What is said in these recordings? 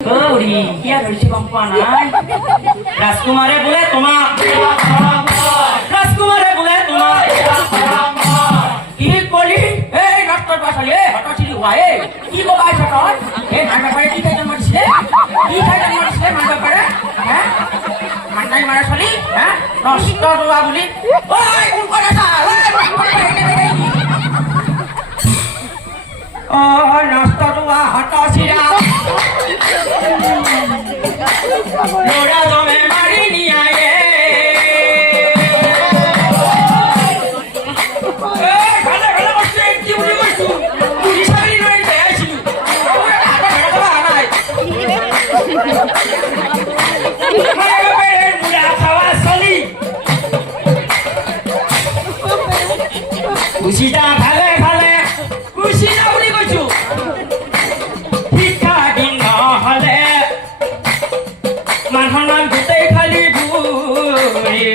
গৌরী কি আর হয়েছে গম পাওয়া নাই রাজকুমারে বলে তোমার রাজকুমারে বলে তোমার কি করি এই নষ্ট বাসালে হঠাৎ হয়ে কি বলাই হঠাৎ এই মার ব্যাপারে কি খাইতে মারছিলে কি খাইতে মারছিলে মার ব্যাপারে হ্যাঁ মান্নাই মারা চলি হ্যাঁ নষ্ট বাবা বলি ওই কোন করে ও নষ্ট বাবা হঠাৎ Loda dome marinia ye. Khala bachche ki boli koisu. Puri sari noi te aisilu. Ada bada bana hai. Mara be mura khawa sali. Kushita bhale bhale. Kushita boli koisu. Phikha din no hale. Manhanan gutei khali buri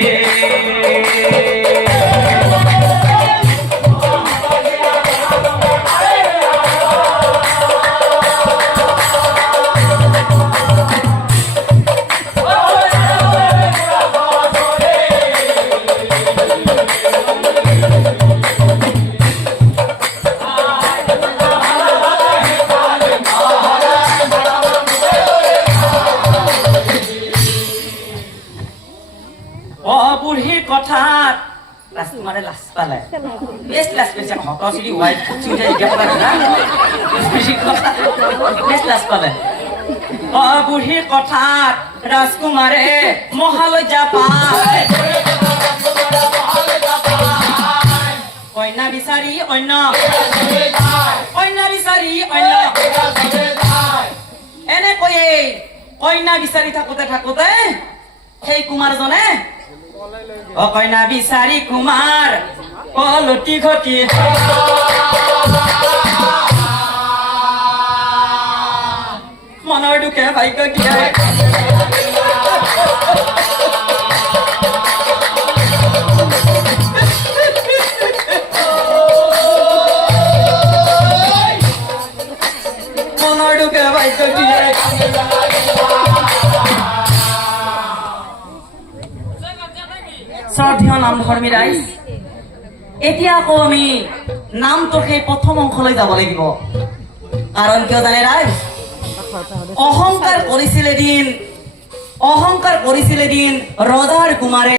বুঢ়ীৰ কথাত ৰাজকুমাৰে লাজ পালে বেছ লাজ পাইছে হতচিৰি white চুইটা এতিয়া পালে না বেছ লাজ পালে বুঢ়ীৰ কথাত ৰাজকুমাৰে মহালজ্জা পায় কন্যা বিচাৰি অন্য কন্যা বিচাৰি অন্য এনেকৈয়ে কন্যা বিচাৰি থাকোতে থাকোতে সেই কুমাৰজনে কইনা বিচাৰি কুমাৰ কলটি ঘটি মনৰ দুখে ভাগ্য গিয়াই মনৰ দুখে ভাগ্য গিয়াই শ্ৰদ্ধেয় নামধৰ্মী ৰাইজ এতিয়া আকৌ আমি নামটোৰ সেই প্ৰথম অংশলৈ যাব লাগিব কাৰণ কিয় জানে ৰাইজ অহংকাৰ কৰিছিলে দিন ৰজাৰ কুমাৰে